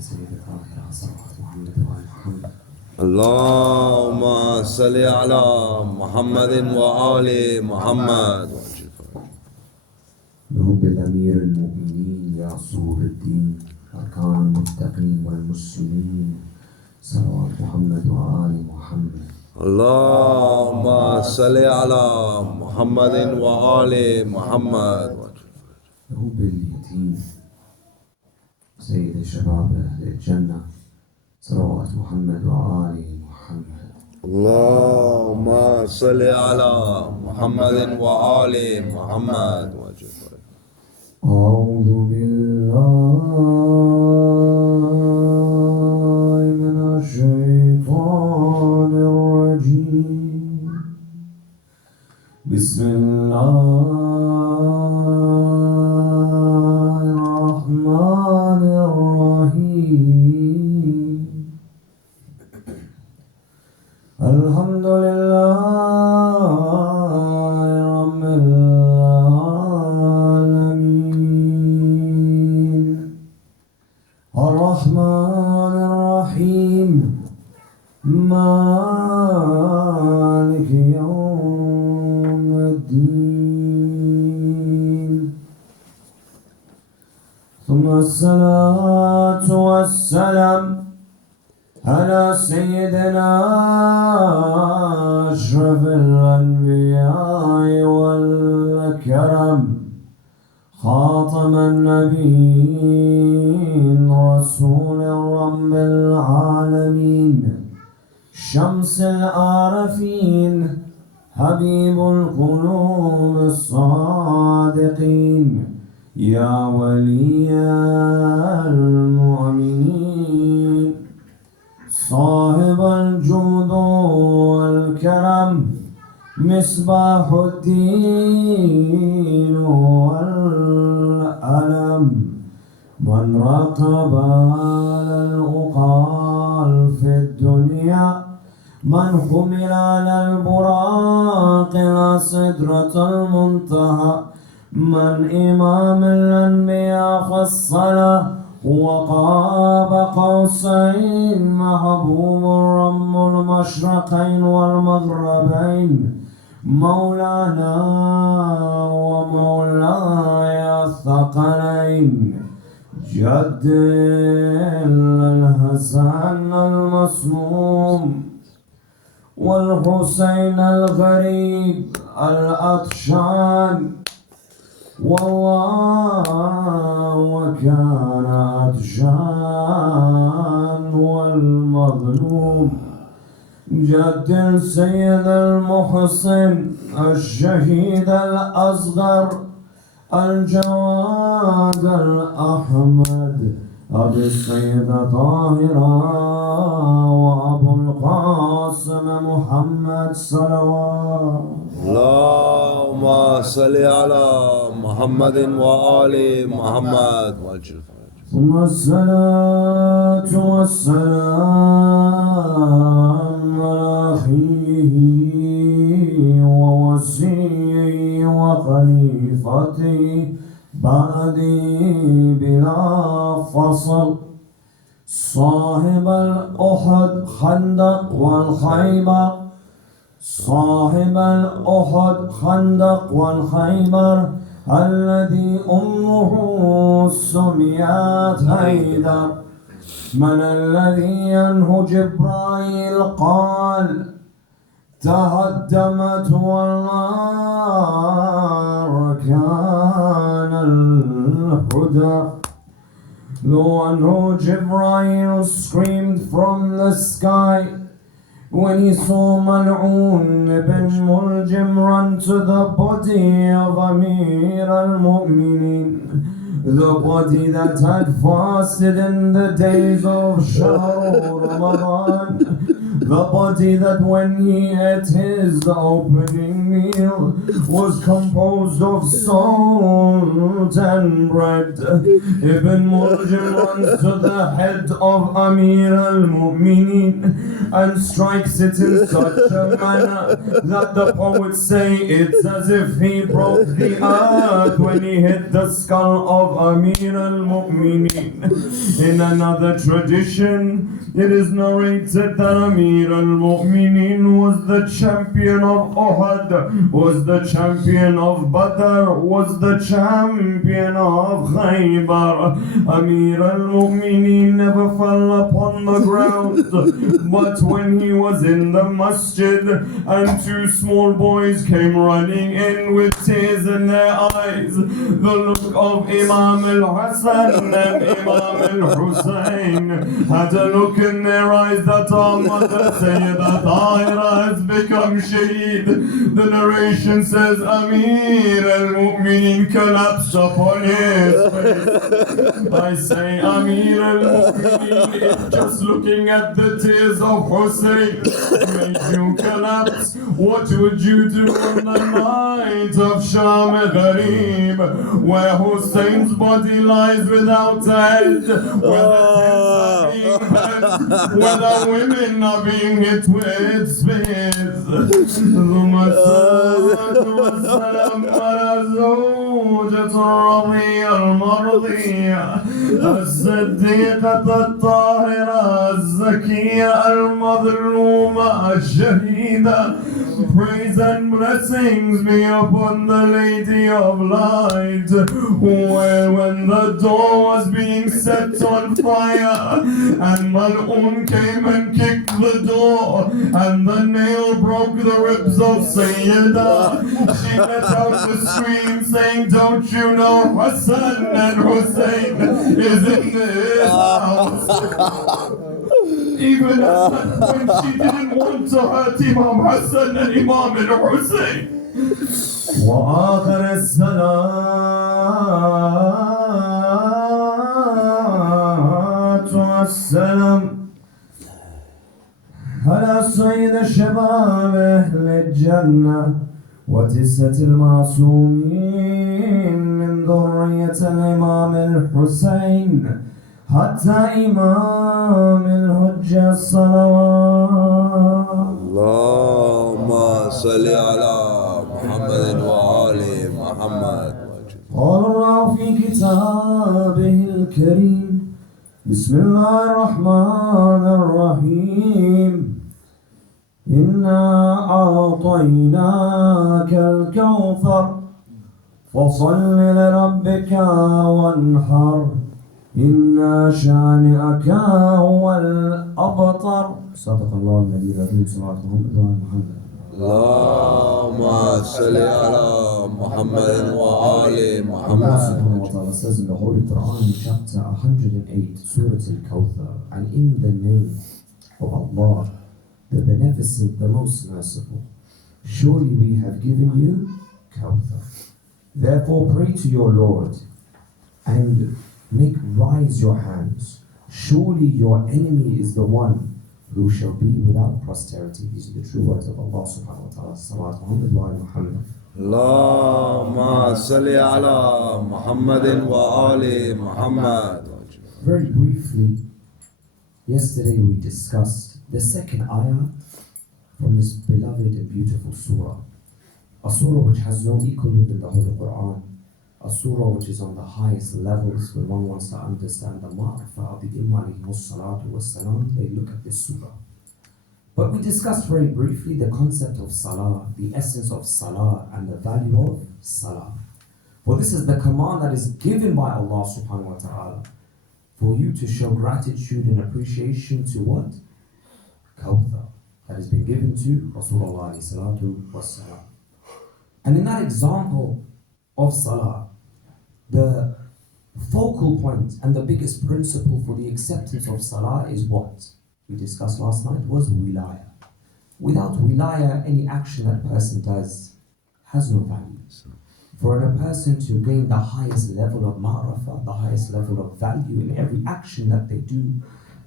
سيد رازا محمد وآل محمد. اللهم صل على محمد وآل محمد. بحب الأمير المؤمنين يا صور الدين أركان المتقين والمسلمين صلوات محمد وآل محمد. اللهم صل على محمد وآل محمد. بحب اليتيم سيد شباب أهل الجنة صلوات محمد وآل محمد. اللهم صل على محمد وآل محمد. أعوذ بالله من الشيطان الرجيم. بسم الله الرحمن الرحيم. الحمد لله رب العالمين الرحمن الرحيم مالك يوم الدين ثم الصلاة والسلام على سيدنا أشرف الأنبياء والكرم خاتم النبيين رسول رب العالمين شمس العارفين حبيب القلوب الصادقين يا ولي المؤمنين صاحب الجود والكرم مصباح الدين والألم من رقب على العقال في الدنيا من حمل على البراق إلى سدرة المنتهى من إمام الأنبياء في الصلاة وقاب قوسين محبوب رب المشرقين والمغربين مولانا ومولاي الثقلين جد الحسن المصموم والحسين الغريب الأطشان والله وكان عطشان والمظلوم جد السيد المحسن الشهيد الأصغر الجواد الأحمد أبي السيدة طاهرة وأبو القاسم محمد صلوات. اللهم صل على محمد وآل محمد. ثم الصلاة والسلام على أخيه ووصيه وخليفته بعدي بلا فصل صاحب الأحد خندق والخيبر صاحب الأحد خندق والخيبر الذي أمه سميت هيدر من الذي عنه جبرائيل قال تهدمت والنار كان الهدى. Though anhu Jibreel screamed from the sky when he saw Mal'un ibn Muljim run to the body of Amir al-Mu'mineen, the body that had fasted in the days of Shahr Ramadan, the body that when he ate his opening meal was composed of salt and bread. Ibn Muljim runs to the head of Amir al-Mu'mineen and strikes it in such a manner that the poets say it's as if he broke the earth when he hit the skull of Amir al-Mu'mineen. In another tradition, it is narrated that Amir al-Mu'mineen was the champion of Uhud, was the champion of Badr, was the champion of Khaybar. Amir al-Mu'mineen never fell upon the ground, but when he was in the masjid and two small boys came running in with tears in their eyes, the look of Imam al-Hassan and Imam al-Hussein had a look in their eyes that our mother Sayyidah Tahira has become shaheed. The narration says Amir al-Mu'mineen collapsed upon his face. I say Amir al-Mu'mineen, if just looking at the tears of Hussein made you collapse, what would you do on the night of Sham Gharib, where Hussein's body lies without a head, where the tents are being bent, where the women are being hit with spears? ثم الصلاة والسلام على زوجة الرضيع المرضية الصديقة الطاهرة الزكية المظلومة الشهيدة. Praise and blessings be upon the Lady of Light, where when the door was being set on fire and Mal'un came and kicked the door and the nail broke the ribs of Sayyidah, she let out a scream saying, don't you know Hassan and Hussein is in this house? Even at that point, she didn't want to hurt Imam Hassan and Imam al-Hussein. وآخر الصلاة والسلام على سيد شباب أهل الجنة وتسة المعصومين من ذرية الإمام الحسين حتى إمام الحجة الصلوات. اللهم صل على محمد وآل محمد. قال الله في كتابه الكريم بسم الله الرحمن الرحيم إنا أعطيناك الكوثر فصل لربك وانحر إن شانئك هو الأبتر. صدق الله النبي العظيم صلى الله عليه وسلم. اللهم صل على محمد وآل Allah محمد. subhanahu wa ta'ala says in the Holy Quran in chapter 108, Surah Al-Kawthar, and in the name of Allah, the Beneficent, the Most Merciful, surely we have given you Kawthar. Therefore pray to your Lord and make rise your hands. Surely your enemy is the one who shall be without posterity. These are the true words of Allah subhanahu wa ta'ala. Salawat Muhammad wa ala Muhammad. اللهم صل على محمد وآل محمد. Very briefly, yesterday we discussed the second ayah from this beloved and beautiful surah. A surah which has no equal within the Holy Quran. A surah which is on the highest levels when one wants to understand the ma'rifah of the Imam alayhi salatu wassalam, they look at this surah. But we discussed very briefly the concept of salah, the essence of salah and the value of salah. For this is the command that is given by Allah subhanahu wa ta'ala for you to show gratitude and appreciation to what? Kawthar, that has been given to Rasulullah salatu wassalam. And in that example of salah, the focal point and the biggest principle for the acceptance of salah is what we discussed last night was wilaya. Without wilaya, any action that a person does has no value. For a person to gain the highest level of ma'rifah, the highest level of value in every action that they do,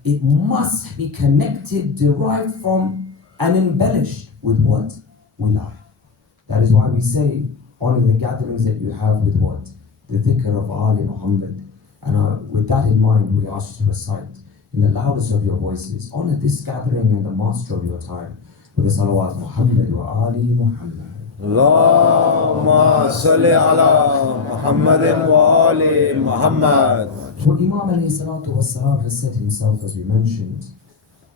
it must be connected, derived from, and embellished with what? Wilaya. That is why we say, honor the gatherings that you have with what? The dhikr of Ali Muhammad. And with that in mind, we ask you to recite in the loudest of your voices, honor this gathering and the master of your time with the salawat Muhammad wa Ali Muhammad. Allahumma salli ala Muhammadin wa ali Muhammad. For Imam alayhi salatu wassalam has said himself, as we mentioned,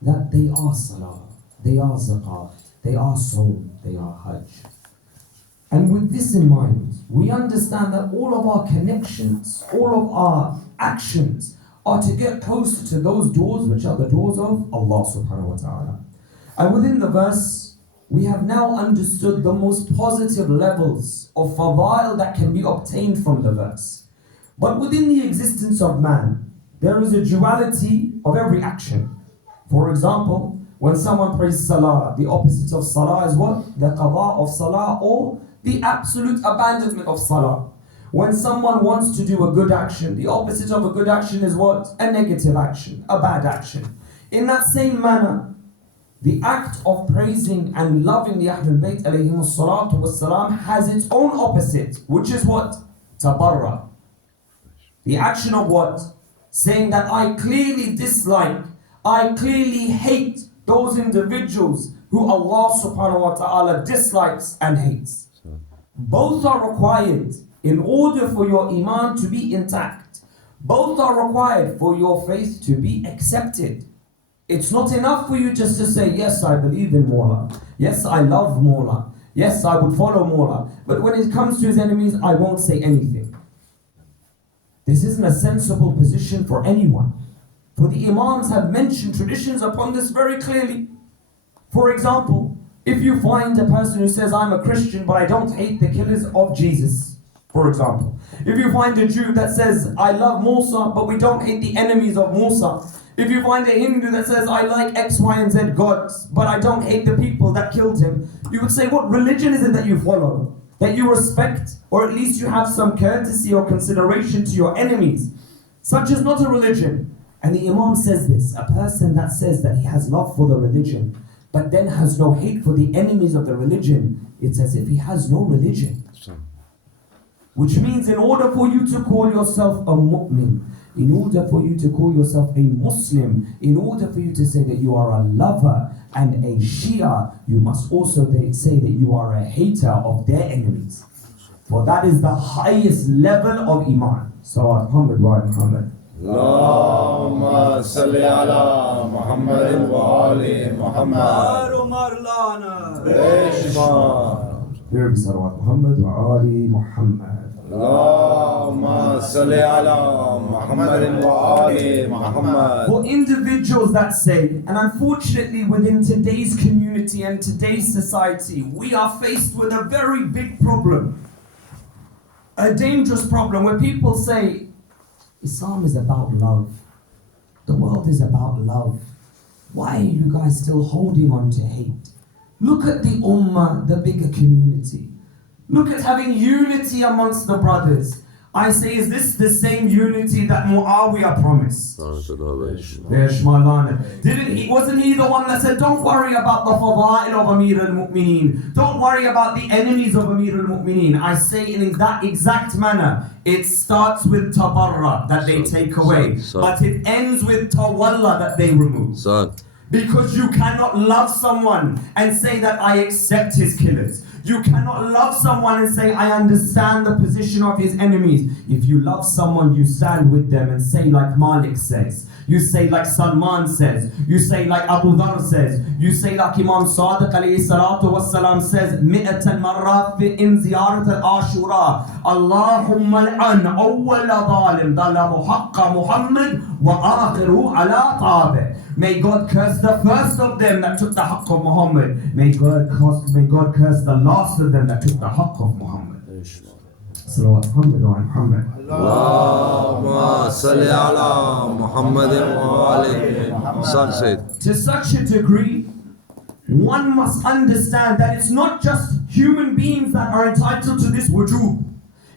that they are salah, they are zakat, they are sawm, they are hajj. And with this in mind, we understand that all of our connections, all of our actions are to get closer to those doors which are the doors of Allah subhanahu wa ta'ala. And within the verse, we have now understood the most positive levels of fadail that can be obtained from the verse. But within the existence of man, there is a duality of every action. For example, when someone prays salah, the opposite of salah is what? The qada of salah, or the absolute abandonment of salah. When someone wants to do a good action, the opposite of a good action is what? A negative action, a bad action. In that same manner, the act of praising and loving the Ahlul Bayt alayhimu salatu wassalam has its own opposite, which is what? Tabarra. The action of what? Saying that I clearly dislike, I clearly hate those individuals who Allah subhanahu wa ta'ala dislikes and hates. Both are required in order for your iman to be intact. Both are required for your faith to be accepted. It's not enough for you just to say, yes, I believe in Mawla. Yes, I love Mawla. Yes, I would follow Mawla. But when it comes to his enemies, I won't say anything. This isn't a sensible position for anyone. For the Imams have mentioned traditions upon this very clearly. For example, if you find a person who says, I'm a Christian, but I don't hate the killers of Jesus, for example. If you find a Jew that says, I love Musa, but we don't hate the enemies of Musa. If you find a Hindu that says, I like X, Y, and Z gods, but I don't hate the people that killed him, you would say, what religion is it that you follow? That you respect, or at least you have some courtesy or consideration to your enemies. Such is not a religion. And the Imam says this, a person that says that he has love for the religion, but then has no hate for the enemies of the religion, it's as if he has no religion. Which means in order for you to call yourself a mu'min, in order for you to call yourself a Muslim, in order for you to say that you are a lover and a Shia, you must also say that you are a hater of their enemies. For that is the highest level of Iman. So, Muhammad wa Muhammad. Allahumma salli ala Muhammadin wa ali Muhammad. Here be salawat Muhammad wa ali Muhammad. Allahumma salli ala Muhammadin wa ali Muhammad. For individuals that say, and unfortunately within today's community and today's society, we are faced with a very big problem. A dangerous problem where people say, Islam is about love. The world is about love. Why are you guys still holding on to hate? Look at the ummah, the bigger community. Look at having unity amongst the brothers. I say, is this the same unity that Muawiyah promised? Wasn't he the one that said, don't worry about the fada'il of Amir al-Mu'mineen. Don't worry about the enemies of Amir al-Mu'mineen. I say in that exact manner, it starts with tabarra, that they take away. But it ends with tawalla, that they remove. Because you cannot love someone and say that I accept his killers. You cannot love someone and say, I understand the position of his enemies. If you love someone, you stand with them and say like Malik says. You say like Salman says. You say like Abu Dhar says. You say like Imam Sadiq alayhi salatu wassalam says, مئة مرة in ziyarat al-Ashura. Allahumma al'an awwala zalim ظلم حق Muhammad wa akhiru ala tabi. May God curse the first of them that took the haqq of Muhammad. May God curse the last of them that took the haqq of Muhammad. Salawat Muhammad wa Muhammad. Allahumma salli ala Muhammadin wa ali Muhammad. To such a degree, one must understand that it's not just human beings that are entitled to this wujub.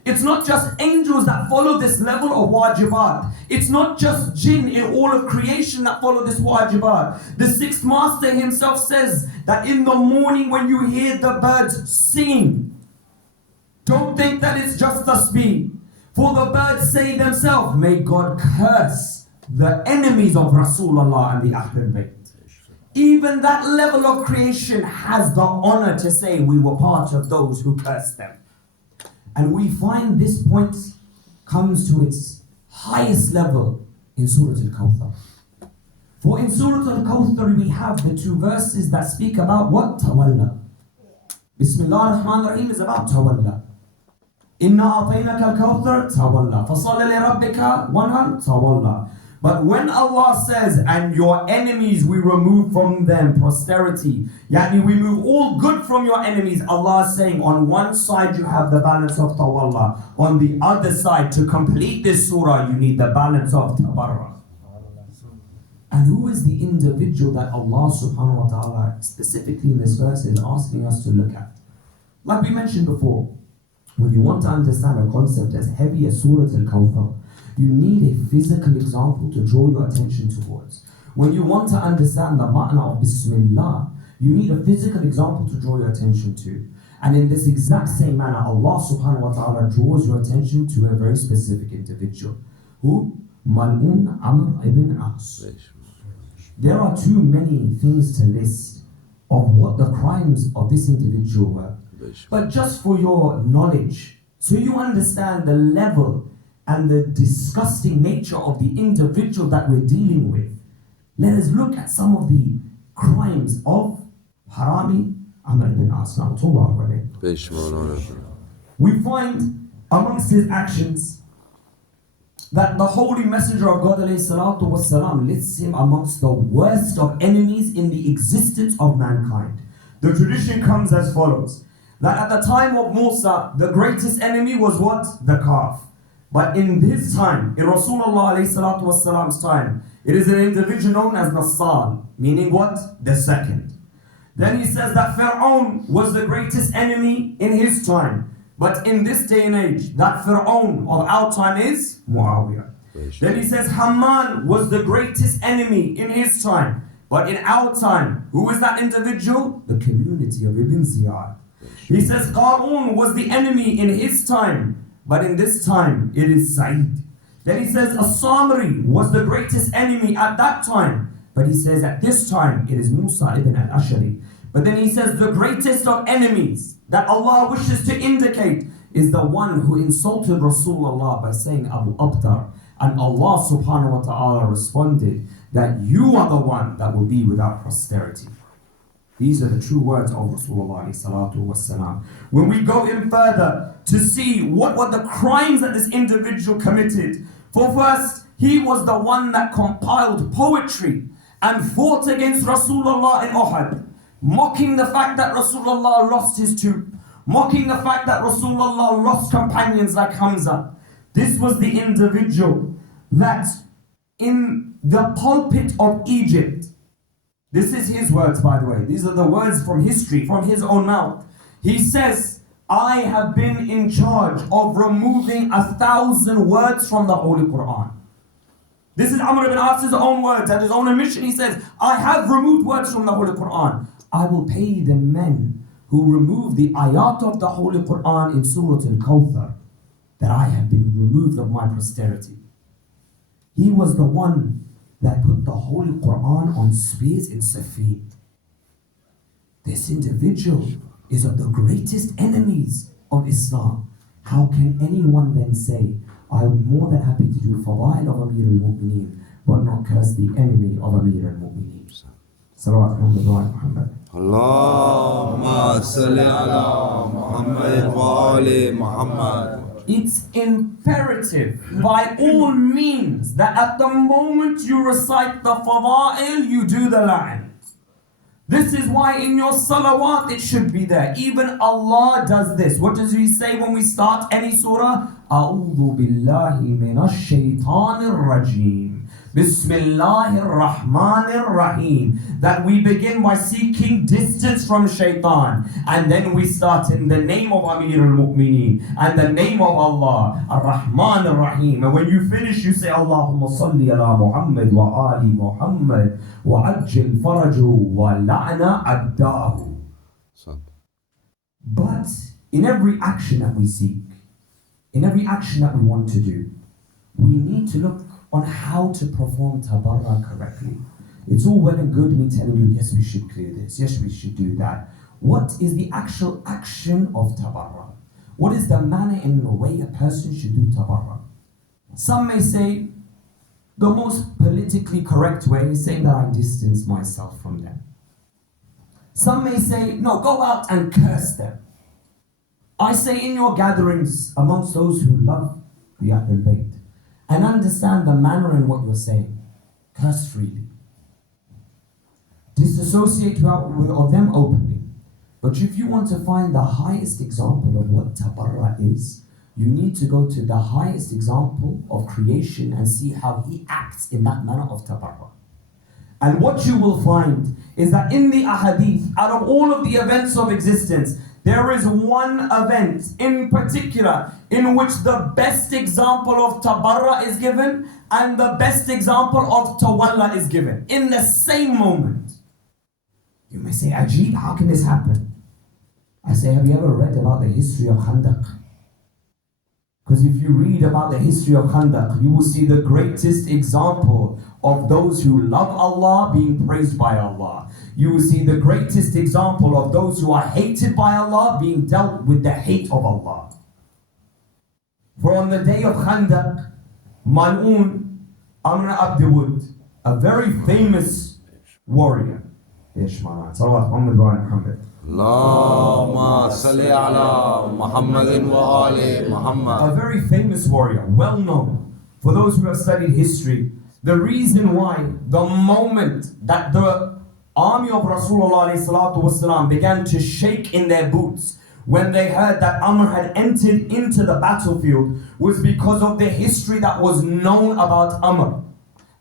It's not just angels that follow this level of wajibat. It's not just jinn in all of creation that follow this wajibat. The sixth master himself says that in the morning when you hear the birds singing, Don't think that it's just tasbih. For the birds say themselves, may God curse the enemies of Rasulullah and the Ahlul Bayt. Even that level of creation has the honor to say we were part of those who cursed them. And we find this point comes to its highest level in Surah Al-Kawthar. For in Surah Al-Kawthar we have the two verses that speak about what? Tawalla. Bismillah ar-Rahman ar-Rahim is about Tawalla. Inna a'tainaka al-Kawthar, Tawalla. Fasalli li rabbika wanhar, Tawalla. But when Allah says, and your enemies we remove from them posterity, yani we remove all good from your enemies, Allah is saying on one side you have the balance of tawalla, on the other side to complete this surah you need the balance of tabarra. And who is the individual that Allah subhanahu wa ta'ala specifically in this verse is asking us to look at? Like we mentioned before, when you want to understand a concept as heavy as Surah Al-Kawthar, you need a physical example to draw your attention towards. When you want to understand the ma'na of Bismillah, you need a physical example to draw your attention to. And in this exact same manner, Allah subhanahu wa ta'ala draws your attention to a very specific individual. Who? Mal'un Amr ibn As. There are too many things to list of what the crimes of this individual were. But just for your knowledge, so you understand the level and the disgusting nature of the individual that we're dealing with, let us look at some of the crimes of Harami Amr ibn As. We find amongst his actions that the Holy Messenger of God ﷺ lists him amongst the worst of enemies in the existence of mankind. The tradition comes as follows, that at the time of Musa, the greatest enemy was what? The calf. But in his time, in Rasulullah ﷺ's time, it is an individual known as Nassal, meaning what? The second. Then he says that Fir'aun was the greatest enemy in his time. But in this day and age, that Fir'aun of our time is Muawiyah. Then he says Haman was the greatest enemy in his time. But in our time, who is that individual? The community of Ibn Ziyad. He says Qarun was the enemy in his time. But in this time, it is Sa'id. Then he says As-Samri was the greatest enemy at that time. But he says at this time, it is Musa ibn al-Ashari. But then he says the greatest of enemies that Allah wishes to indicate is the one who insulted Rasulullah by saying Abu Abtar. And Allah subhanahu wa ta'ala responded that you are the one that will be without posterity. These are the true words of Rasulullah salatu wasalam. When we go in further to see what were the crimes that this individual committed. For first, he was the one that compiled poetry and fought against Rasulullah in Uhud, mocking the fact that Rasulullah lost his tomb, mocking the fact that Rasulullah lost companions like Hamza. This was the individual that in the pulpit of Egypt, this is his words, by the way. These are the words from history, from his own mouth. He says, I have been in charge of removing 1,000 words from the Holy Quran. This is Amr ibn As's own words, at his own admission. He says, I have removed words from the Holy Quran. I will pay the men who remove the ayat of the Holy Quran in Surah Al-Kawthar, that I have been removed of my posterity. He was the one that put the Holy Quran on spears in Safid. This individual is of the greatest enemies of Islam. How can anyone then say, I'm more than happy to do Fadail of Amir al-Mu'mineen, but not curse the enemy of Amir al-Mu'mineen? Salawat Muhammad. Allahumma salli ala Muhammad wa ali Muhammad. It's imperative by all means that at the moment you recite the Fadail, you do the La'an. This is why in your salawat it should be there. Even Allah does this. What does He say when we start any surah? A'udhu billahi minash shaitanir rajim. Bismillahir Rahmanir Rahim. That we begin by seeking distance from shaitan. And then we start in the name of Amir al-Mu'mineen and the name of Allah, Ar-Rahman Ar-Rahim. And when you finish, you say, Allahumma salli ala Muhammad wa ali Muhammad wa ajil faraju wa la'na adda'ahu. But in every action that we seek, in every action that we want to do, we need to look on how to perform tabarra correctly. It's all well and good me telling you, yes, we should clear this, yes, we should do that. What is the actual action of tabarra? What is the manner and the way a person should do tabarra? Some may say, the most politically correct way is saying that I distance myself from them. Some may say, no, go out and curse them. I say in your gatherings amongst those who love the Ahlul Bayt and understand the manner in what you're saying, curse freely. Disassociate of them openly. But if you want to find the highest example of what tabarra is, you need to go to the highest example of creation and see how he acts in that manner of tabarra. And what you will find is that in the ahadith, out of all of the events of existence, there is one event in particular in which the best example of tabarra is given and the best example of tawalla is given in the same moment. You may say, Ajib, how can this happen? I say, have you ever read about the history of Khandaq? Because if you read about the history of Khandaq, you will see the greatest example of those who love Allah being praised by Allah. You will see the greatest example of those who are hated by Allah being dealt with the hate of Allah. For on the day of Khandaq, Mal'un Amr Abdiwud, a very famous warrior, Allahumma salli ala Muhammadin wa ali Muhammad. A very famous warrior, well known. For those who have studied history, the reason why the moment that the army of Rasulullah ﷺ began to shake in their boots when they heard that Amr had entered into the battlefield was because of the history that was known about Amr.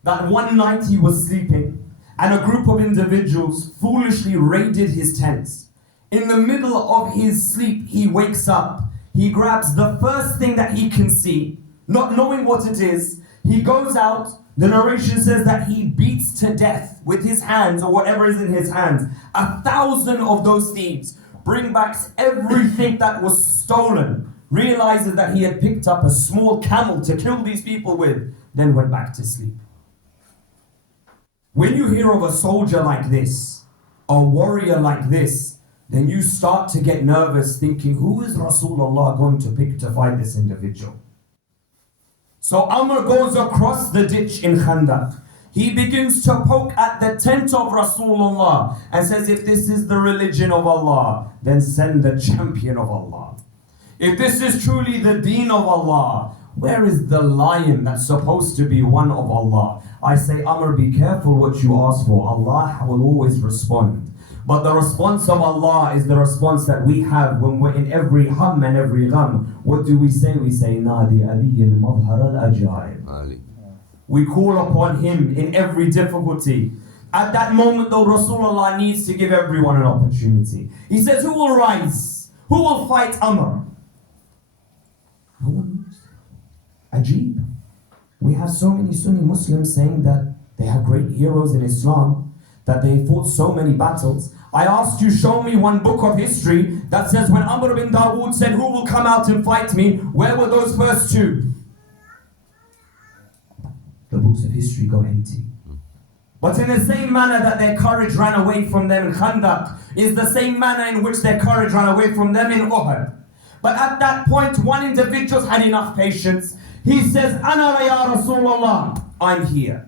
That one night he was sleeping and a group of individuals foolishly raided his tents. In the middle of his sleep, he wakes up. He grabs the first thing that he can see, not knowing what it is. He goes out. The narration says that he beats to death with his hands or whatever is in his hands. 1,000 of those thieves, bring back everything that was stolen, realizes that he had picked up a small camel to kill these people with, then went back to sleep. When you hear of a soldier like this, a warrior like this, then you start to get nervous thinking, who is Rasulullah going to pick to fight this individual? So Amr goes across the ditch in Khandaq. He begins to poke at the tent of Rasulullah and says, if this is the religion of Allah, then send the champion of Allah. If this is truly the deen of Allah, where is the lion that's supposed to be one of Allah? I say, Amr, be careful what you ask for. Allah will always respond. But the response of Allah is the response that we have when we're in every hum and every gham. What do we say? We say, Nadi aliyin madhar al-ajaib. We call upon him in every difficulty. At that moment though, Rasulullah needs to give everyone an opportunity. He says, who will rise? Who will fight Amr? No one moves. Ajib. We have so many Sunni Muslims saying that they have great heroes in Islam, that they fought so many battles. I asked you, show me one book of history that says when Amr bin Dawood said, who will come out and fight me? Where were those first two? The books of history go empty. But in the same manner that their courage ran away from them in Khandaq, is the same manner in which their courage ran away from them in Uhud. But at that point, one individual had enough patience. He says, Ana ya Rasulullah, I'm here.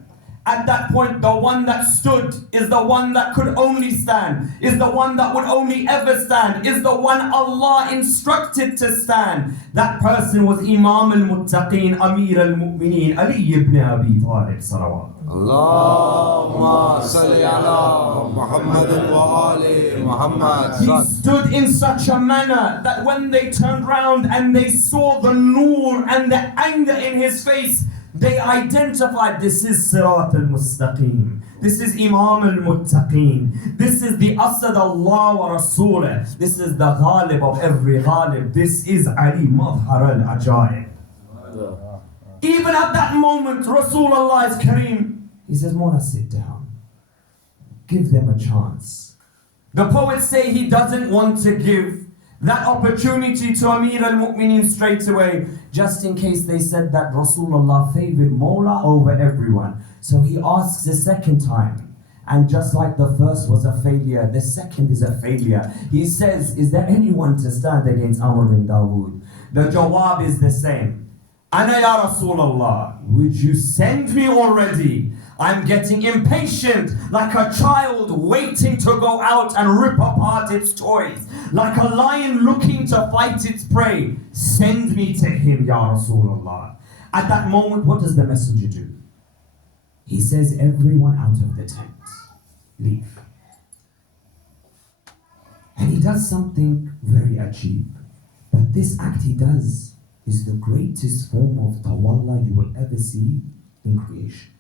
At that point, the one that stood is the one that could only stand, is the one that would only ever stand, is the one Allah instructed to stand. That person was Imam al-Muttaqeen, Amir al-Mu'mineen, Ali ibn Abi Talib, salawat. Allahumma salli ala Muhammadin wa ali Muhammad. He stood in such a manner that when they turned round and they saw the nur and the anger in his face, they identified, this is Sirat al-Mustaqim. This is Imam al-Muttaqeen. This is the Asad Allah wa Rasulah. This is the Ghalib of every Ghalib. This is Ali Madhar al-Ajaib. Even at that moment, Rasulullah is Kareem. He says, Mawla, sit down. Give them a chance. The poets say he doesn't want to give that opportunity to Amir al-Mu'mineen straight away, just in case they said that Rasulullah favored Mawla over everyone. So he asks a second time. And just like the first was a failure, the second is a failure. He says, is there anyone to stand against Amr bin Dawood? The jawab is the same. Ana ya Rasulullah, would you send me already? I'm getting impatient, like a child waiting to go out and rip apart its toys, like a lion looking to fight its prey. Send me to him, Ya Rasulullah. At that moment, what does the messenger do? He says, everyone out of the tent, leave. And he does something very ajib. But this act he does is the greatest form of tawalla you will ever see in creation.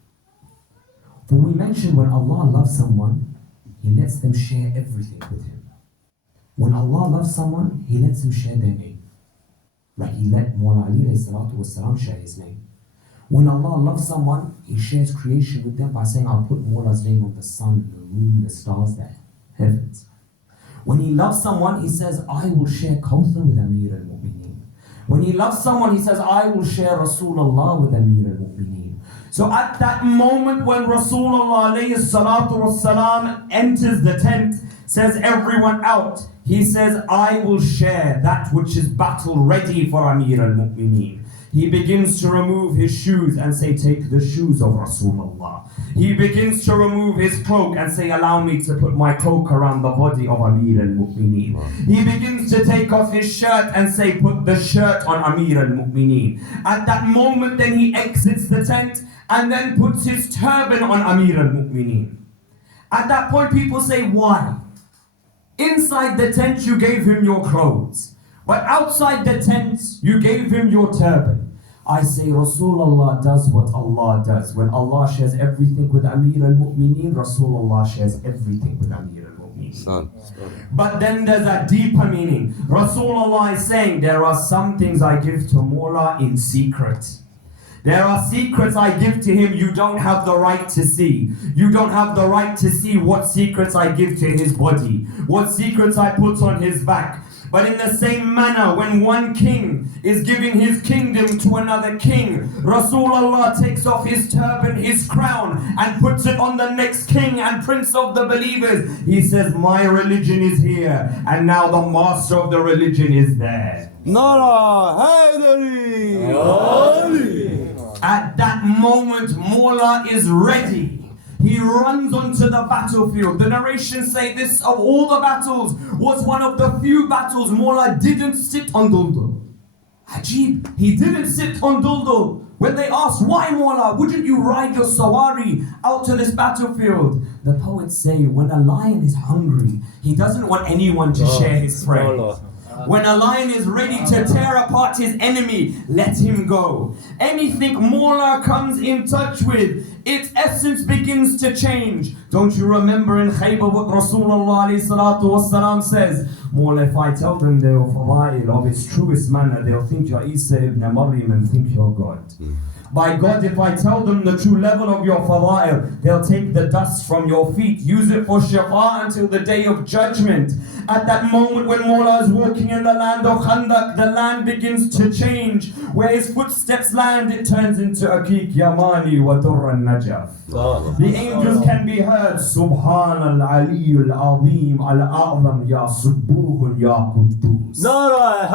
For we mentioned when Allah loves someone, He lets them share everything with Him. When Allah loves someone, He lets them share their name. Like He let Mawla Ali ﷺ share his name. When Allah loves someone, He shares creation with them by saying, I'll put Mawla's name on the sun, the moon, the stars, the heavens. When He loves someone, He says, I will share Kawthar with Amir al-Mu'mineen. When He loves someone, He says, I will share Rasulullah with Amir al-Mu'mineen. So at that moment when Rasulullah ﷺ enters the tent, says everyone out, he says, I will share that which is battle ready for Amir al-Mu'mineen. He begins to remove his shoes and say, take the shoes of Rasulullah. He begins to remove his cloak and say, allow me to put my cloak around the body of Amir al-Mu'mineen. He begins to take off his shirt and say, put the shirt on Amir al-Mu'mineen. At that moment then he exits the tent and then puts his turban on Amir al-Mu'mineen. At that point people say, why? Inside the tent you gave him your clothes, but outside the tent you gave him your turban. I say Rasulullah does what Allah does. When Allah shares everything with Amir al-Mu'mineen, Rasulullah shares everything with Amir al-Mu'mineen. But then there's a deeper meaning. Rasulullah is saying, there are some things I give to Mawla in secret. There are secrets I give to him you don't have the right to see. You don't have the right to see what secrets I give to his body, what secrets I put on his back. But in the same manner, when one king is giving his kingdom to another king, Rasulullah takes off his turban, his crown, and puts it on the next king and prince of the believers. He says, my religion is here, and now the master of the religion is there. Nara Haydari! At that moment, Mawla is ready. He runs onto the battlefield. The narrations say this, of all the battles, was one of the few battles Mawla didn't sit on Duldul. Ajib, he didn't sit on Duldul. When they asked, why Mawla, wouldn't you ride your sawari out to this battlefield? The poets say, when a lion is hungry, he doesn't want anyone to share his prey. When a lion is ready to tear apart his enemy, let him go. Anything Mawla comes in touch with, its essence begins to change. Don't you remember in Khaybar what Rasulullah says? Mawla, if I tell them their fadail of its truest manner, they'll think you're Isa ibn Maryam and think you're God. By God, if I tell them the true level of your fadail, they'll take the dust from your feet, use it for shafa until the day of judgment. At that moment when Mawla is walking in the land of Khandaq, the land begins to change. Where his footsteps land, it turns into Akik Yamani wa Durran Najaf. The angels can be heard, Subhan al-Ali al-Azim al-A'zam ya Subbuhun ya Quddus. Nara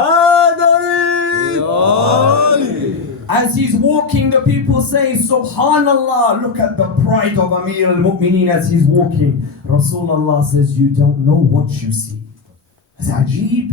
Haydari! As he's walking, the people say, Subhanallah, look at the pride of Amir al-Mu'mineen as he's walking. Rasulullah says, you don't know what you see. It's ajib.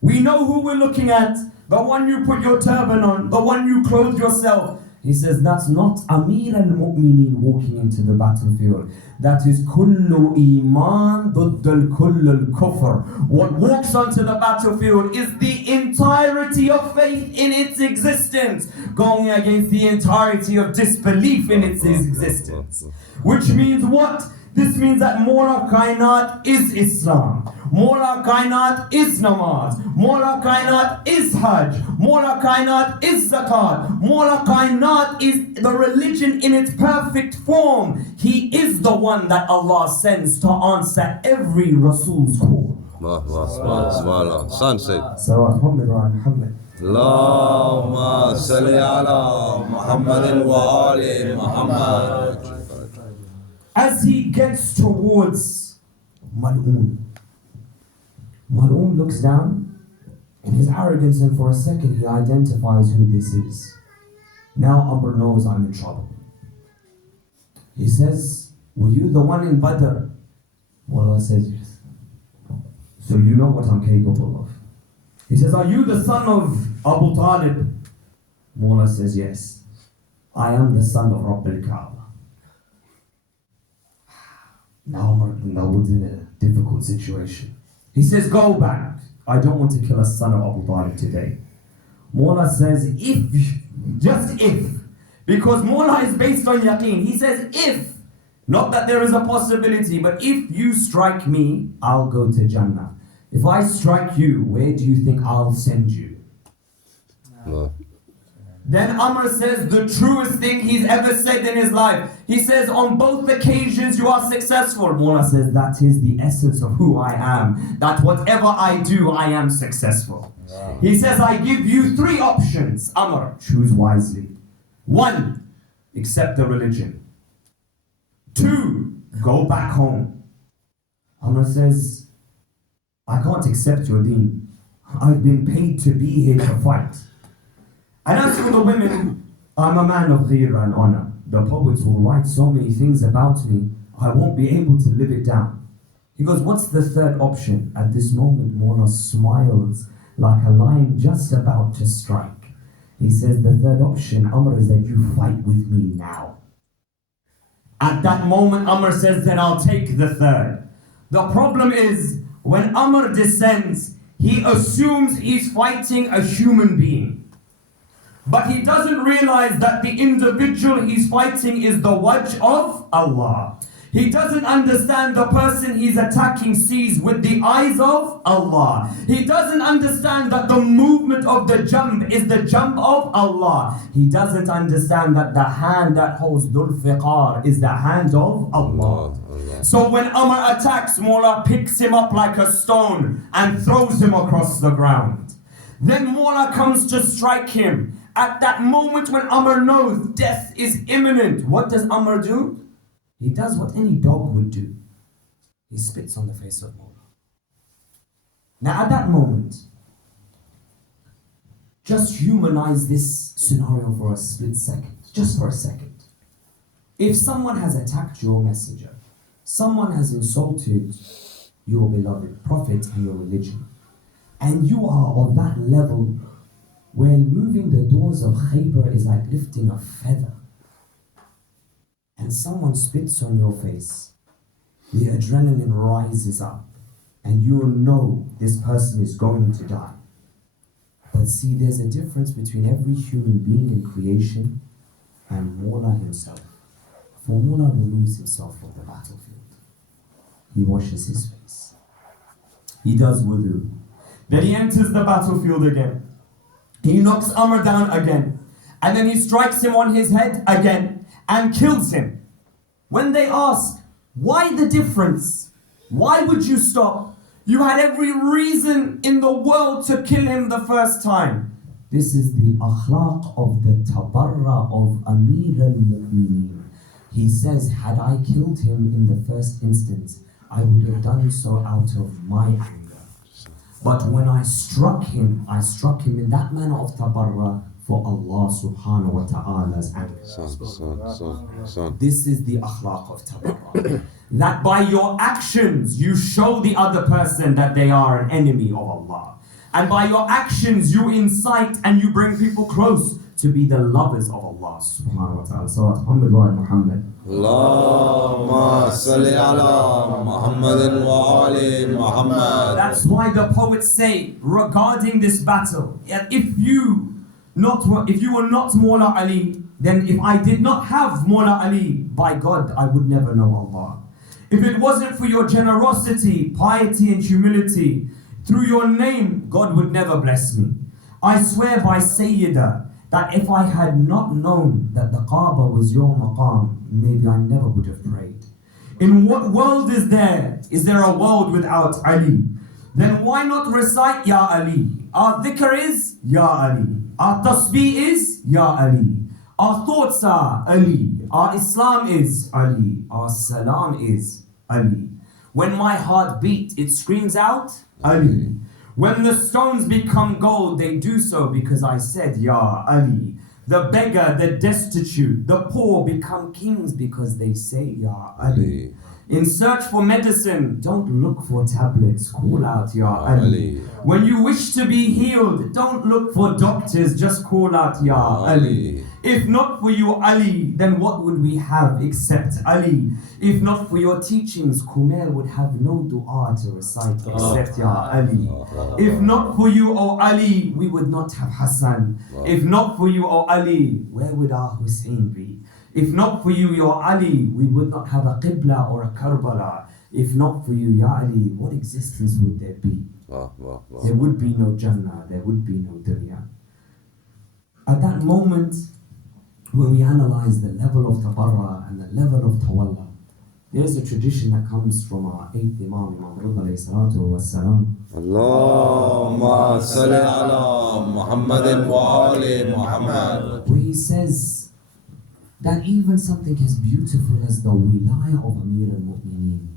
We know who we're looking at. The one you put your turban on, the one you clothe yourself. He says, that's not Amir al-Mu'mineen walking into the battlefield. That is kullu iman duddal kullu al-kufr. What walks onto the battlefield is the entirety of faith in its existence, going against the entirety of disbelief in its existence. Which means what? This means that Mawla Kainat is Islam. Mawla Kainat is Namaz. Mawla Kainat is Hajj. Mawla Kainat is Zakat. Mawla Kainat is the religion in its perfect form. He is the one that Allah sends to answer every Rasul's call. Subhanallah. Son said, Salawat Muhammad wa ala Muhammad. Allahumma salli ala Muhammadin wa ali Muhammad. As he gets towards Mal'un, Mal'un looks down in his arrogance, and for a second he identifies who this is. Now Amr knows I'm in trouble. He says, were you the one in Badr? Mullah says, yes. So you know what I'm capable of. He says, are you the son of Abu Talib? Mullah says, yes. I am the son of Rabb al-Kaaba. Now Umar ibn Dawood in a difficult situation. He says, go back. I don't want to kill a son of Abu Talib today. Mullah says, just if, because Mullah is based on yaqeen. He says, if, not that there is a possibility, but if you strike me, I'll go to Jannah. If I strike you, where do you think I'll send you? No. Then Amr says the truest thing he's ever said in his life. He says, on both occasions you are successful. Mullah says, that is the essence of who I am. That whatever I do, I am successful. Wow. He says, I give you 3 options. Amr, choose wisely. 1, accept the religion. 2, go back home. Amr says, I can't accept your deen. I've been paid to be here to fight. And as for the women, I'm a man of ghira and honor. The poets will write so many things about me, I won't be able to live it down. He goes, what's the 3rd option? At this moment, Mullah smiles like a lion just about to strike. He says, the 3rd option, Amr, is that you fight with me now. At that moment, Amr says, then I'll take the 3rd. The problem is, when Amr descends, he assumes he's fighting a human being. But he doesn't realize that the individual he's fighting is the wajh of Allah. He doesn't understand the person he's attacking sees with the eyes of Allah. He doesn't understand that the movement of the jump is the jump of Allah. He doesn't understand that the hand that holds Dhul Fiqar is the hand of Allah. So when Amr attacks, Mullah picks him up like a stone and throws him across the ground. Then Mullah comes to strike him. At that moment when Amr knows death is imminent, what does Amr do? He does what any dog would do. He spits on the face of Mullah. Now at that moment, just humanize this scenario for a split second, just for a second. If someone has attacked your messenger, someone has insulted your beloved prophet and your religion, and you are of that level where moving the doors of Khaybar is like lifting a feather, and someone spits on your face, the adrenaline rises up, and you know this person is going to die. But see, there's a difference between every human being in creation and Mullah himself. For Mullah removes himself from the battlefield. He washes his face. He does wudu. Then he enters the battlefield again. He knocks Amr down again. And then he strikes him on his head again and kills him. When they ask, why the difference? Why would you stop? You had every reason in the world to kill him the first time. This is the akhlaq of the tabarra of Amir al-Mu'mineen. He says, had I killed him in the first instance, I would have done so out of my anger. But when I struck him in that manner of tabarra for Allah subhanahu wa ta'ala's anger. Son. This is the akhlaq of tabarra. That by your actions you show the other person that they are an enemy of Allah. And by your actions you incite and you bring people close to be the lovers of Allah subhanahu wa ta'ala. So Alhamdulillah Muhammad. Allahumma salli ala Muhammadin wa ali Muhammad. That's why the poets say regarding this battle, if you were not Mawla Ali, then if I did not have Mawla Ali, by God, I would never know Allah. If it wasn't for your generosity, piety and humility, through your name, God would never bless me. I swear by Sayyida that if I had not known that the Kaaba was your maqam, maybe I never would have prayed. In what world is there? Is there a world without Ali? then why not recite Ya Ali? Our dhikr is Ya Ali. Our tasbih is Ya Ali. Our thoughts are Ali. Our Islam is Ali. Our salam is Ali. When my heart beats, it screams out Ali. When the stones become gold, they do so because I said Ya Ali. The beggar, the destitute, the poor become kings because they say Ya Ali. In search for medicine, don't look for tablets, call out Ya Ali. When you wish to be healed, don't look for doctors, just call out Ya Ali. If not for you, Ali, then what would we have except Ali? If not for your teachings, Kumail would have no dua to recite except Ya Ali. If not for you, O Ali, we would not have Hassan. If not for you, O Ali, where would our Hussein be? If not for you, Ya Ali, we would not have a Qibla or a Karbala. If not for you, Ya Ali, what existence would there be? There would be no Jannah, there would be no dunya. At that moment, when we analyze the level of tabarra and the level of tawalla, there's a tradition that comes from our 8th Imam, Imam Rida alayhi salatu wa salam. Allahumma salli ala Muhammadin wa ali Muhammad. Where he says that even something as beautiful as the wilayah of Amir al-Mu'mineen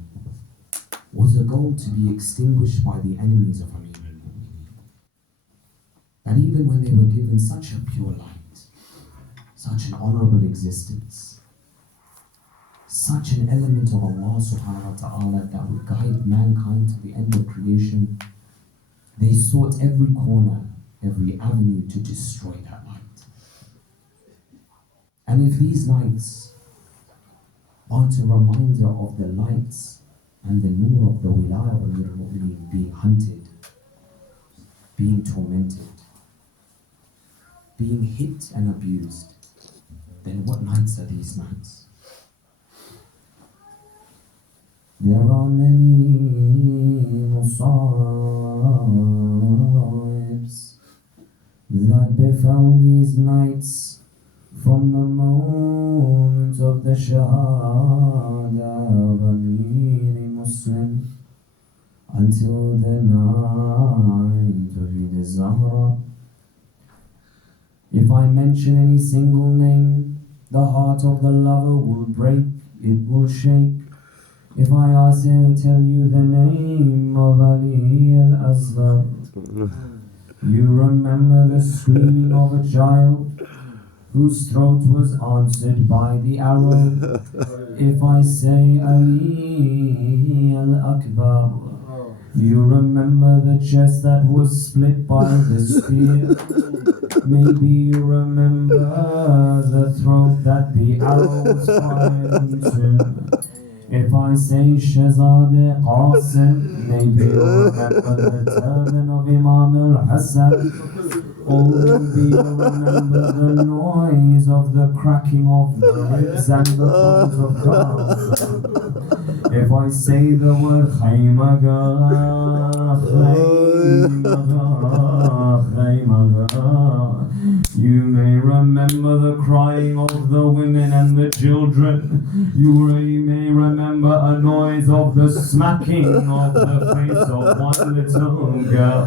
was a goal to be extinguished by the enemies of Amir al-Mu'mineen. That even when they were given such a pure light, such an honorable existence, such an element of Allah subhanahu wa ta'ala that would guide mankind to the end of creation, they sought every corner, every avenue to destroy that light. And if these nights aren't a reminder of the lights and the nur of the wilayah of Amir al-Mu'mineen being hunted, being tormented, being hit and abused, then what nights are these nights? There are many musa'ibs that befell these nights from the moment of the shahada of Amir Muslim until the night of Eid Zahra. If I mention any single name, the heart of the lover will break, it will shake. If I ask and tell you the name of Ali al-Asghar, you remember the screaming of a child whose throat was answered by the arrow. If I say Ali al-Akbar, you remember the chest that was split by the spear. Maybe you remember the throat that the arrow was fired into. If I say Shahzade Qasim, maybe you remember the turban of Imam al-Hassan. Or maybe you remember the noise of the cracking of the ribs and the bones of God. If I say the word Khaymaga, you may remember the crying of the women and the children. You may remember a noise of the smacking of the face of one little girl.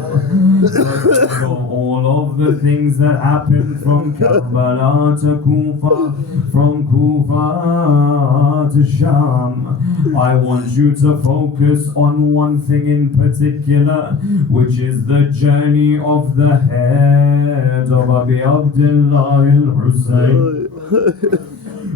But of all of the things that happened from Karbala to Kufa, from Kufa to Sham, I want you to focus on one thing in particular, which is the journey of the head of Abi Abdullah al-Hussein.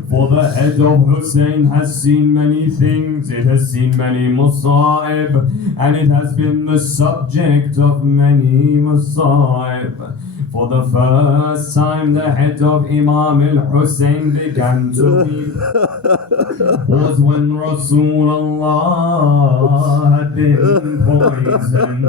For the head of Hussein has seen many things, it has seen many masa'ib, and it has been the subject of many masa'ib. For the first time the head of Imam al-Hussein began to weep was when Rasulullah had been poisoned,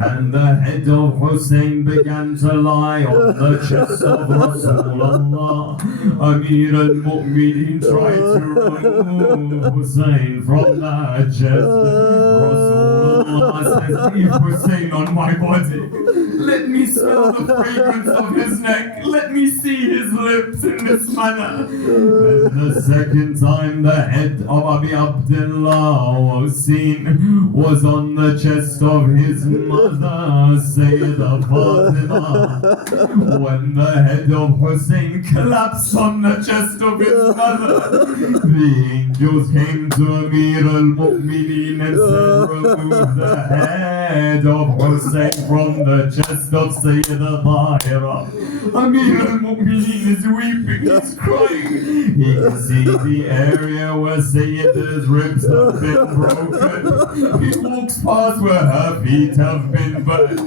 and the head of Hussein began to lie on the chest of Rasulullah. Amir al-Mu'mineen tried to remove Hussein from that chest. Rasulullah says, leave Hussein on my body. Let me smell the fragrance of his neck. Let me see his lips in this manner. And the second time the head of Abi Abdullah was seen was on the chest of his mother, Sayyidah Fatima. When the head of Hussein collapsed on the chest of his mother, the angels came to Amir al-Mu'mineen and said, remove the head of Hussein from the chest of Sayyidah Tahira. Amir al-Mu'mineen is weeping, he's crying. He can see the area where Sayyidah's ribs have been broken. He walks past where her feet have been burnt.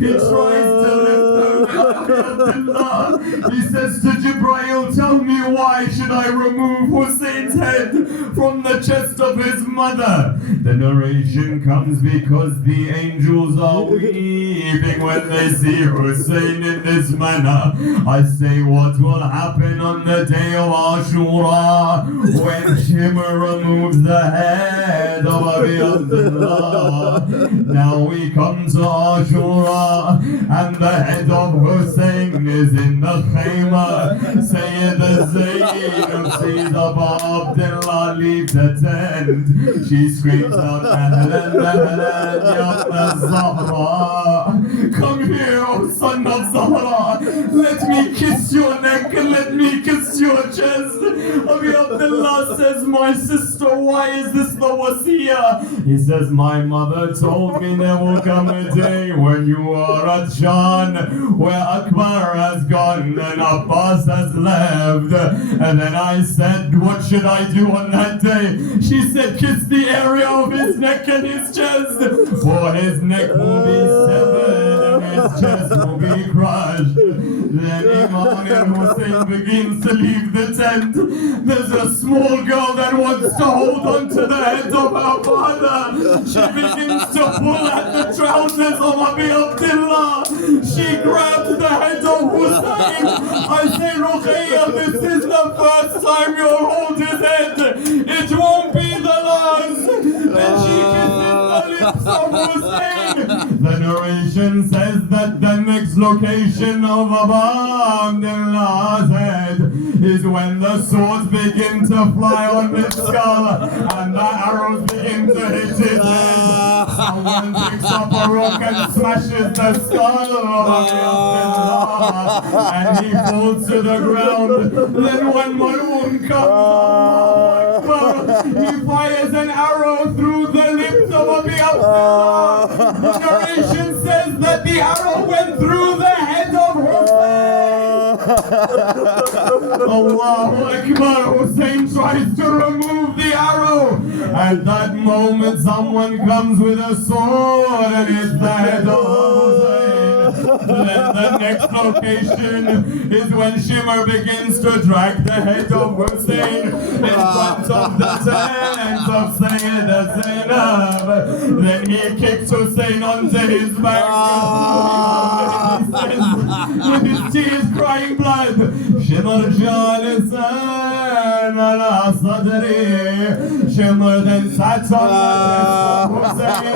He tries to lift Abdullah. He says to Jibreel, tell me why should I remove Hussein's head from the chest of his mother? The narration comes because the angels are weeping when they see Hussein in this manner. I say, what will happen on the day of Ashura when Shimmer removes the head of Abi Abdullah? Now we come to Ashura and the head of Hussein is in the khayma. Sayyidah Zainab sees Abu Abdullah leave the tent. She screams out, Ahlan, Ahlan, Ya Zahra. Come here, O son of Zahra. Let me kiss your neck and let me kiss your chest. Abu Abdullah says, my sister, why is this the wasiyah? He says, my mother told me there will come a day when you are at Shan, where Akbar has gone and Abbas has left. And then I said, what should I do on that day? She said, kiss the area of his neck and his chest, for his neck will be severed and his chest will be crushed. Then Imam and Hussein begins to leave the tent. There's a small girl that wants to hold on to the head of her father. She begins to pull at the trousers of Abi Abdullah. She grabs the head of Hussein. I say, Ruqayya, this is the first time you'll hold his head. It won't be the last. Then she kisses the lips of Hussein. The narration says that the next location of Abu Abdullah's head is when the swords begin to fly on his skull and the arrows begin to hit his head. Someone picks up a rock and smashes the skull of Abu Abdullah and he falls to the ground. Then when Marwan comes, he fires an arrow through the lips of Abu Abdullah. The narration says that the arrow went through the head of Hussein. Allahu Akbar. Hussein tries to remove the arrow. At that moment, someone comes with a sword and it's the head of Hussein. Then the next location is when Shimmer begins to drag the head of Hussein in front of the tent of Sayyidah Zainab. Then he kicks Hussein onto his back. With his tears crying blood, Shimmer jalisan ala sadri. Shimmer then sat on the chest of Hussein.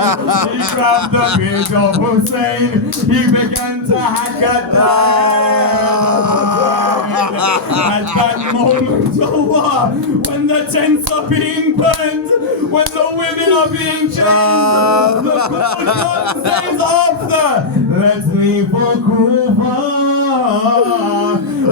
He grabbed the beard of Hussein. He began to hack at At that moment, Allah, when the tents are being burned, when the women are being chained, the Quran says after, let's leave for Kufa. When the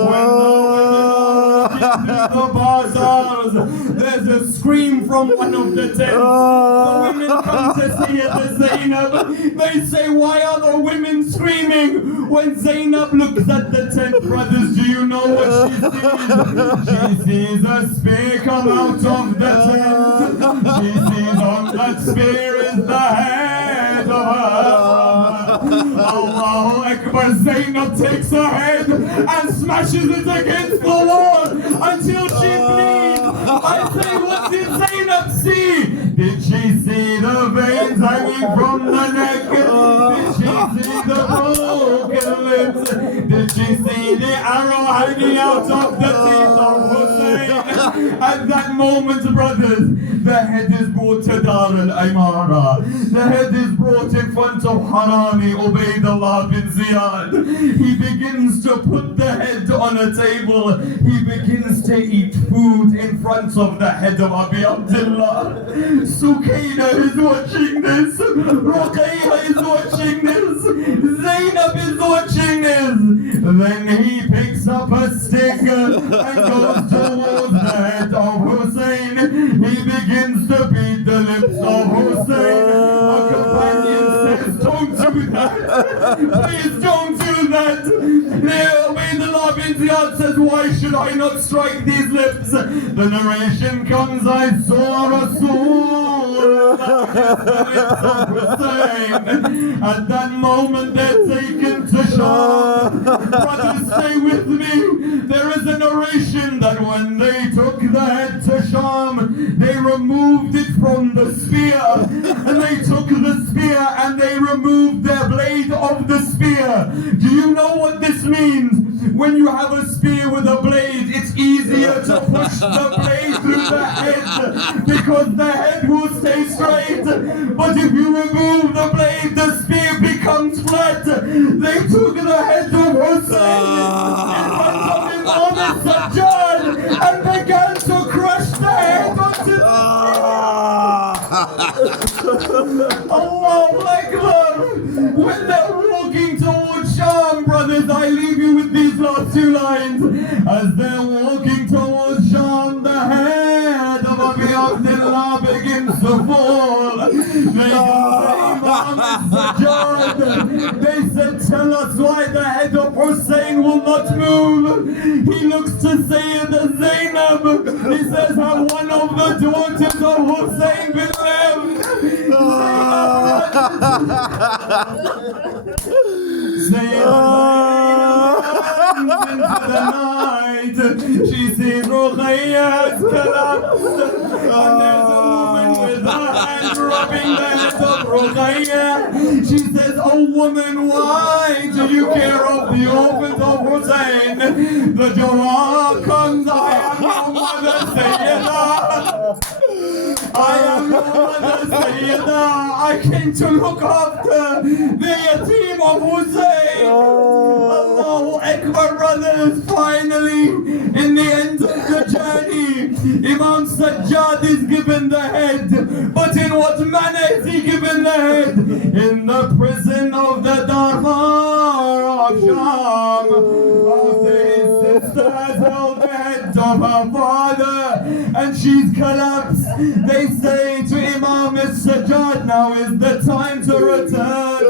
women are the bazaars, there's a scream from one of the tents. The women come to Seyyed Zainab. They say, why are the women screaming? When Zainab looks at the tent, brothers, do you know what she sees? She sees a spear come out of the tent. She sees on that spear is the head of her brother. Allahu Akbar. Zainab takes her head and smashes it against the wall until she bleeds. I say, what did Zainab see? Did she see the veins hanging from the neck? Did she see the broken lips? Did she see the arrow hanging out of the teeth of Hussein? At that moment, brothers, the head is brought to Dar al-Imara. The head is brought in front of Harami Ubaydullah bin Ziyad. He begins to put the head on a table. He begins to eat food in front of the head of Abi Abdullah. Sukaina is watching this. Ruqayya is watching this. Zainab is watching this. Then he picks up a stick and goes towards the head of Hussein. He begins to beat the lips of Hussein. A companion says, don't do that. Please don't do that. Ubaydullah bin Ziyad says, why should I not strike these lips? The narration comes, I saw Rasul. At that moment they're taken to Sham. Brothers, stay with me. There is a narration that when they took the head to Sham, they removed it from the spear. And they took the spear and they removed the blade of the spear. Do you know what this means? When you have a spear with a blade, it's easier to push the blade through the head because the head will stay straight. But if you remove the blade, the spear becomes flat. They took the head of Hussein in front of him on the sajjad and began to crush the head onto the spear. Allahu Akbar. When they're walking towards Sham, brothers, I leave you with these last two lines. As they're walking towards Sham, the head of Abi Abdullah begins to fall. They said, tell us why the head of Hussein will not move. He looks to Seyyed Zainab. He says, have one of the daughters of Hussein been left? Into the night, she sees Ruqayya has collapsed, and there's a woman with her hand rubbing the head of Ruqayya. She says, oh woman, why do you care of the orphans of Hussein? The jawab comes, I am your mother, Sayyidah. I am your mother, Sayyidah. I came to look after the yatim of Hussein. Allahu Akbar, brothers. Finally, in the end of the journey, Imam Sajjad is given the head. But in what manner is he given the head? In the prison of the Darbar of Sham. After his sister has held the head of her father and she's collapsed, they say to Imam Sajjad, now is the time to return to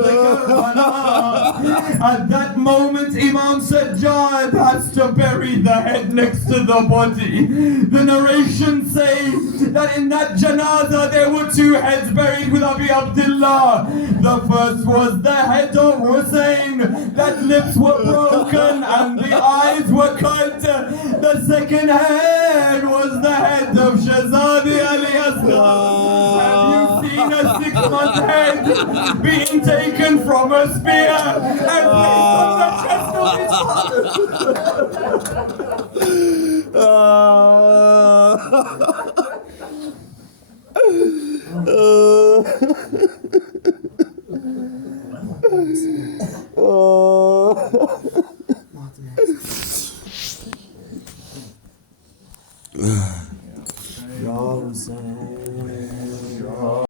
Karbala. At that moment, Imam Sajjad has to bury the head next to the body. The narration says that in that janazah there were two heads buried with Abi Abdullah. The first was the head of Hussein, that lips were broken and the eyes were cut. The second head was the head of Shahzadi Ali Asghar. Have you seen a 6-month head being taken from a spear and placed on the chest of his father?